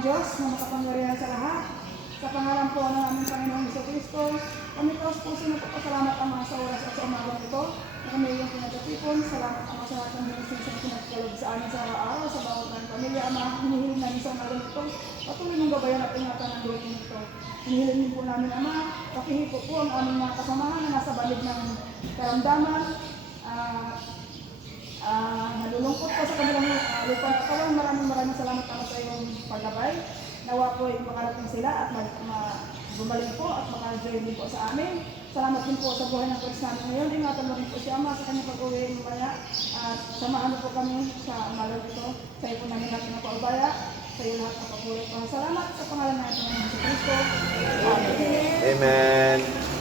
Diyos na makapangyarihan sa lahat. Sa pangalan po ng aming Panginoong Jesucristo, kami taos puso na papasalamat Ama sa oras at sa umagang ito na kami yung pinagkatipon. Salamat Ama sa lahat ng binising sa pinagkalog sa amin sa araw-araw, sa bawat ng pamilya. Ama, hinihiling namin sa umagang ito, patuloy mong gabayan at ingatan ng buhay nito. Hinihiling din po namin Ama, pakihipo po ang aming mga kasamahan na nasa balid ng karamdaman. Nalulungkot po sa kanilang lupang katawan. Maraming salamat Ama sa iyong paglabay. Nawa po ay makarating sila at bumalik po at makajoin din po sa amin. Salamat din po sa buhay ng Pwes namin ngayon. Ingatan mo rin po siya Ama sa kanyang pag-uwi mamaya. At samahan po kami sa umagang ito. Sa iyo po namin lahat ng paubaya. Sa iyo lahat ng pag-uwi. Salamat sa pangalan natin ng Jesucristo. Amen. Amen.